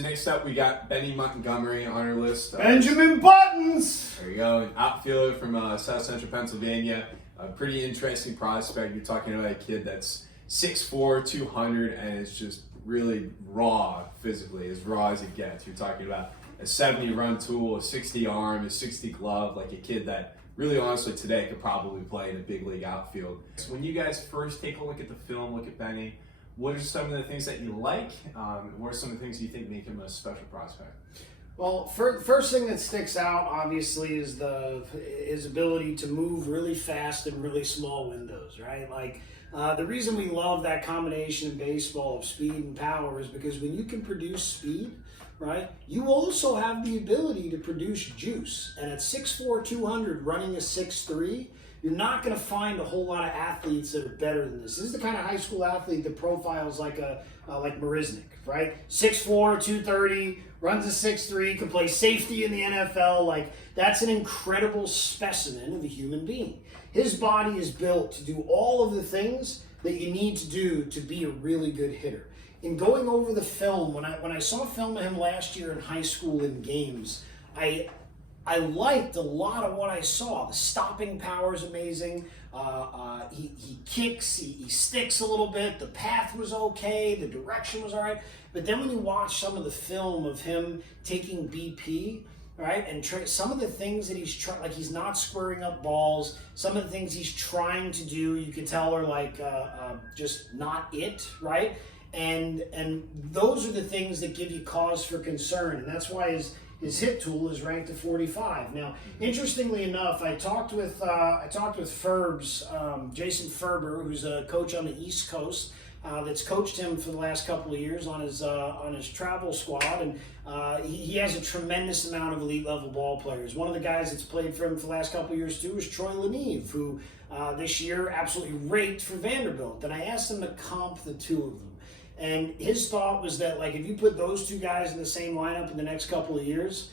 Next up, we got Benny Montgomery on our list. Benjamin Buttons! There you go, an outfielder from South Central Pennsylvania. A pretty interesting prospect. You're talking about a kid that's 6'4", 200, and is just really raw physically, as raw as it gets. You're talking about a 70 run tool, a 60 arm, a 60 glove, like a kid that really honestly today could probably play in a big league outfield. So when you guys first take a look at the film, look at Benny, what are some of the things that you like? What are some of the things you think make him a special prospect? Well, first thing that sticks out, obviously, is his ability to move really fast in really small windows, right? Like, the reason we love that combination in baseball of speed and power is because when you can produce speed, right, you also have the ability to produce juice. And at 6'4", 200, running a 6'3", you're not going to find a whole lot of athletes that are better than this. This is the kind of high school athlete that profiles like Marisnik, right? 6'4", 230, runs a 6'3", can play safety in the NFL. Like, that's an incredible specimen of a human being. His body is built to do all of the things that you need to do to be a really good hitter. In going over the film, when I saw film of him last year in high school in games, I liked a lot of what I saw. The stopping power is amazing. He kicks, he sticks a little bit. The path was okay. The direction was all right. But then when you watch some of the film of him taking BP, right, and some of the things that he's trying, like he's not squaring up balls. Some of the things he's trying to do, you could tell are like just not it, right? And those are the things that give you cause for concern, and that's why his hit tool is ranked at 45. Now, interestingly enough, I talked with Ferbs, Jason Ferber, who's a coach on the East Coast, that's coached him for the last couple of years on his travel squad, and he has a tremendous amount of elite level ball players. One of the guys that's played for him for the last couple of years too is Troy Leneve, who this year absolutely raked for Vanderbilt. And I asked him to comp the two of them. And his thought was that, like, if you put those two guys in the same lineup in the next couple of years,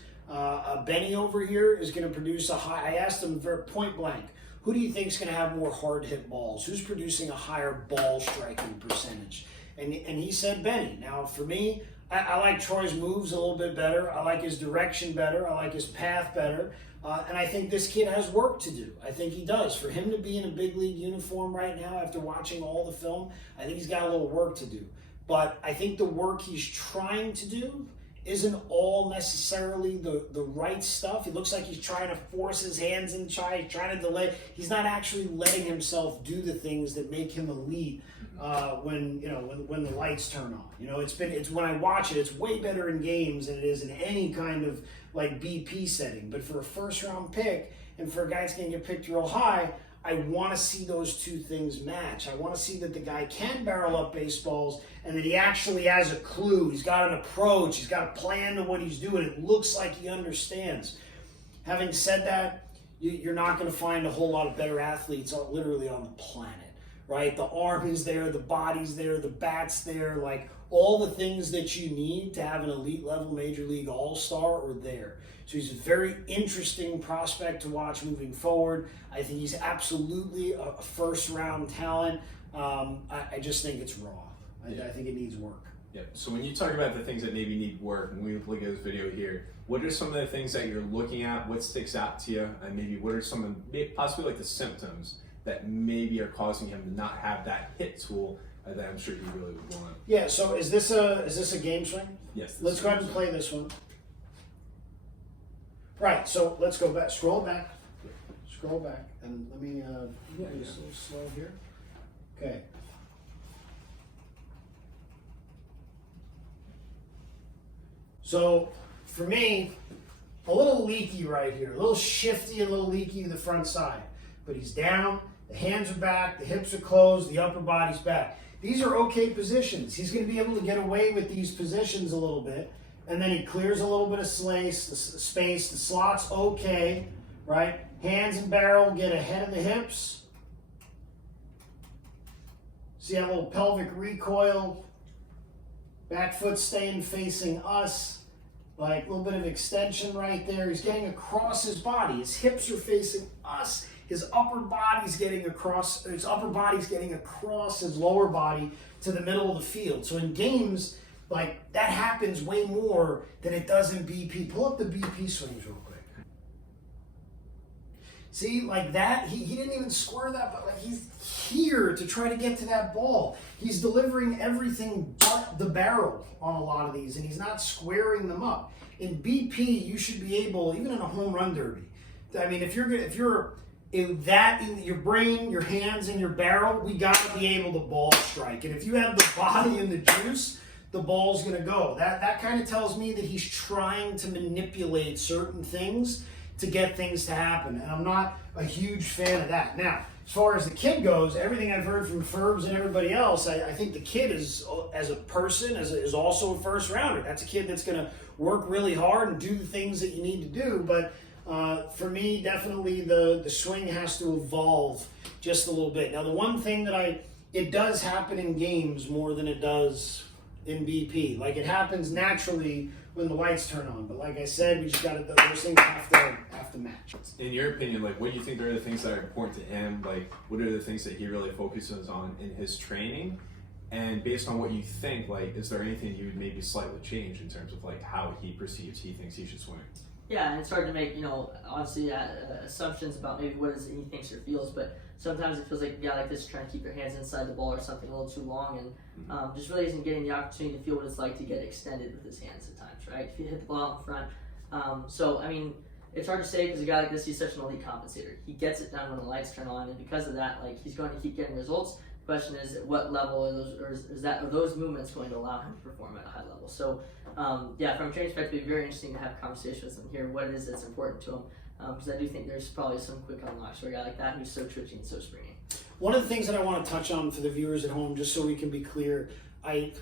Benny over here is going to produce a high. I asked him very point blank, who do you think is going to have more hard hit balls? Who's producing a higher ball striking percentage? And he said Benny. Now, for me, I like Troy's moves a little bit better. I like his direction better. I like his path better. And I think this kid has work to do. I think he does. For him to be in a big league uniform right now after watching all the film, I think he's got a little work to do. But I think the work he's trying to do isn't all necessarily the right stuff. It looks like he's trying to force his hands and trying to delay. He's not actually letting himself do the things that make him elite when the lights turn on. You know, it's when I watch it, it's way better in games than it is in any kind of like BP setting. But for a first round pick and for a guy that's going to get picked real high, I want to see those two things match. I want to see that the guy can barrel up baseballs and that he actually has a clue. He's got an approach. He's got a plan to what he's doing. It looks like he understands. Having said that, you're not going to find a whole lot of better athletes literally on the planet, right? The arm is there, the body's there, the bat's there. Like, all the things that you need to have an elite level major league all-star are there. So he's a very interesting prospect to watch moving forward. I think he's absolutely a first-round talent. I just think it's raw. I think it needs work. Yeah. So when you talk about the things that maybe need work, when we look at this video here, what are some of the things that you're looking at? What sticks out to you? And maybe what are some of possibly like the symptoms that maybe are causing him to not have that hit tool that I'm sure he really would want? Yeah. So is this a game swing? Yes. Let's go ahead and play this one. Right, so let's go back, scroll back, and let me do this a little slow here. Okay. So, for me, a little leaky right here, a little shifty, a little leaky to the front side. But he's down, the hands are back, the hips are closed, the upper body's back. These are okay positions. He's going to be able to get away with these positions a little bit. And then he clears a little bit of space, the slot's okay, right? Hands and barrel get ahead of the hips. See that little pelvic recoil, back foot staying facing us, like a little bit of extension right there. He's getting across his body. His hips are facing us. His upper body's getting across his lower body to the middle of the field. So in games, Like, that happens way more than it does in BP. Pull up the BP swings real quick. See, like that, he didn't even square that, but like he's here to try to get to that ball. He's delivering everything but the barrel on a lot of these, and he's not squaring them up. In BP, you should be able, even in a home run derby, I mean, if you're in your brain, your hands, and your barrel, we got to be able to ball strike. And if you have the body and the juice, the ball's going to go. That kind of tells me that he's trying to manipulate certain things to get things to happen. And I'm not a huge fan of that. Now, as far as the kid goes, everything I've heard from Ferbs and everybody else, I think the kid is, as a person, is also a first rounder. That's a kid that's going to work really hard and do the things that you need to do. But for me, definitely the swing has to evolve just a little bit. Now, the one thing that it does happen in games more than it does in BP. Like, it happens naturally when the lights turn on. But like I said, we just got to, those things have to match. In your opinion, like, what do you think are the things that are important to him? Like, what are the things that he really focuses on in his training? And based on what you think, like, is there anything you would maybe slightly change in terms of like how he thinks he should swing? Yeah, and it's hard to make, obviously assumptions about maybe what he thinks or feels, but sometimes it feels like a guy like this is trying to keep your hands inside the ball or something a little too long, and just really isn't getting the opportunity to feel what it's like to get extended with his hands at times, right? If you hit the ball out in front. So, I mean, it's hard to say because a guy like this, he's such an elite compensator. He gets it done when the lights turn on, and because of that, like, he's going to keep getting results. The question is, at what level are those movements going to allow him to perform at a high level? So, from a training perspective, it'd be very interesting to have conversations and hear what it is that's important to him. Because I do think there's probably some quick unlocks for a guy like that who's so twitchy and so springy. One of the things that I want to touch on for the viewers at home, just so we can be clear,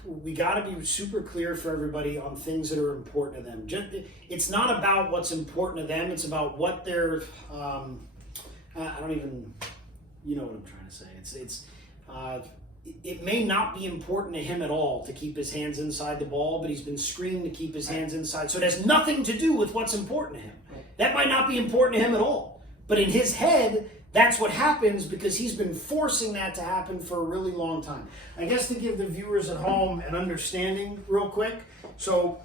we got to be super clear for everybody on things that are important to them. It's not about what's important to them. It's about what they're. I don't even. You know what I'm trying to say. It may not be important to him at all to keep his hands inside the ball, but he's been screamed to keep his hands inside. So it has nothing to do with what's important to him. That might not be important to him at all. But in his head, that's what happens because he's been forcing that to happen for a really long time. I guess to give the viewers at home an understanding real quick. So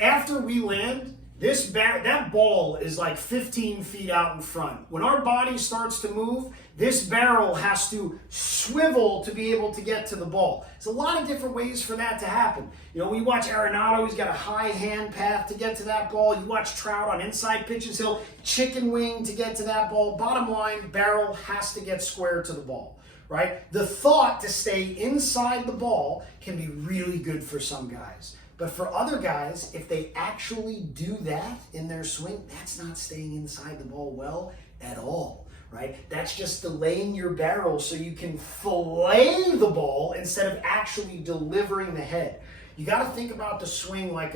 after we land, that ball is like 15 feet out in front. When our body starts to move, this barrel has to swivel to be able to get to the ball. There's a lot of different ways for that to happen. We watch Arenado, he's got a high hand path to get to that ball. You watch Trout on inside pitches, he'll chicken wing to get to that ball. Bottom line, barrel has to get square to the ball, right? The thought to stay inside the ball can be really good for some guys. But for other guys, if they actually do that in their swing, that's not staying inside the ball well at all, right? That's just delaying your barrel so you can fillet the ball instead of actually delivering the head. You got to think about the swing like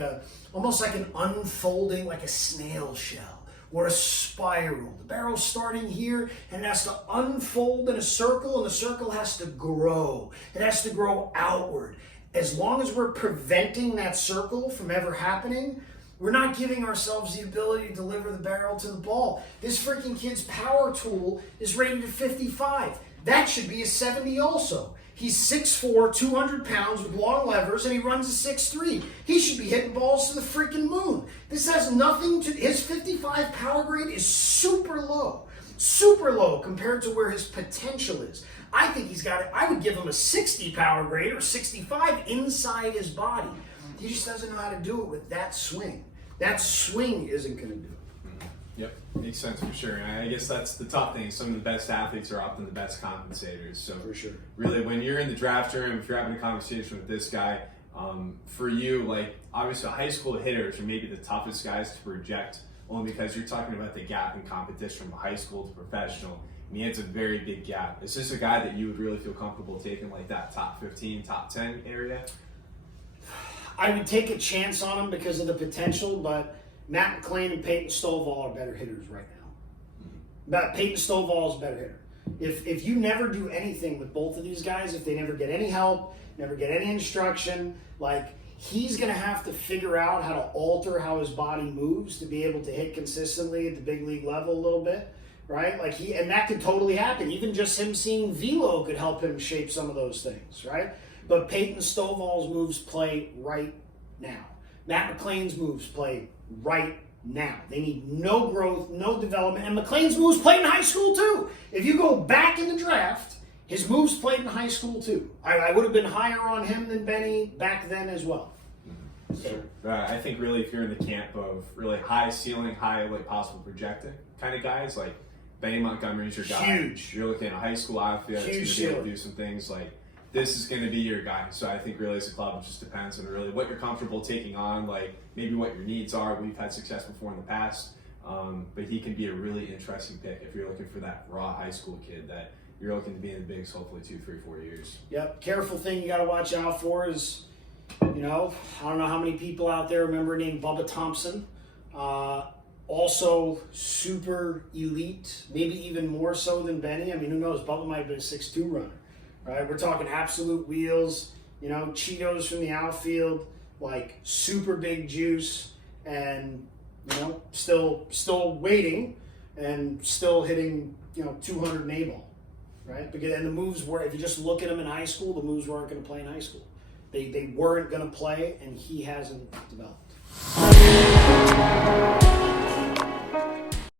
almost like an unfolding, like a snail shell or a spiral. The barrel's starting here and it has to unfold in a circle, and the circle has to grow. It has to grow outward. As long as we're preventing that circle from ever happening, we're not giving ourselves the ability to deliver the barrel to the ball. This freaking kid's power tool is rated at 55. That should be a 70 also. He's 6'4", 200 pounds with long levers, and he runs a 6'3". He should be hitting balls to the freaking moon. This has nothing to... His 55 power grade is super low compared to where his potential is. I think he's got it. I would give him a 60 power grade or 65 inside his body. He just doesn't know how to do it with that swing. That swing isn't going to do it. Yep, makes sense for sure. And I guess that's the tough thing. Some of the best athletes are often the best compensators. So for sure, really, when you're in the draft room, if you're having a conversation with this guy, for you, like obviously high school hitters are maybe the toughest guys to project, only because you're talking about the gap in competition from high school to professional. And he has a very big gap. Is this a guy that you would really feel comfortable taking like that top 15, top 10 area? I would take a chance on him because of the potential, but Matt McClain and Peyton Stovall are better hitters right now. Peyton Stovall is a better hitter. If you never do anything with both of these guys, if they never get any help, never get any instruction, like he's going to have to figure out how to alter how his body moves to be able to hit consistently at the big league level a little bit. Right? And that could totally happen. Even just him seeing velo could help him shape some of those things, right? But Peyton Stovall's moves play right now. Matt McLean's moves play right now. They need no growth, no development. And McLean's moves played in high school too. If you go back in the draft, his moves played in high school too. I would have been higher on him than Benny back then as well. So, I think really if you're in the camp of really high ceiling, high like possible projecting kind of guys, like Benny Montgomery's your guy. Huge. You're looking at a high school outfit that's going to be able to do some things like this is going to be your guy. So I think really as a club, it just depends on really what you're comfortable taking on, like maybe what your needs are. We've had success before in the past, but he can be a really interesting pick if you're looking for that raw high school kid that you're looking to be in the bigs hopefully 2, 3, 4 years. Yep. Careful thing you got to watch out for is, you know, I don't know how many people out there remember a name Bubba Thompson. Also super elite, maybe even more so than Benny. I mean, who knows? Bubba might have been a 6'2" runner, right? We're talking absolute wheels, you know, Cheetos from the outfield, like super big juice, and, you know, still waiting and still hitting, you know, 200 in A-ball, right? Because, and the moves were, if you just look at him in high school, the moves weren't going to play in high school. They weren't going to play, and he hasn't developed.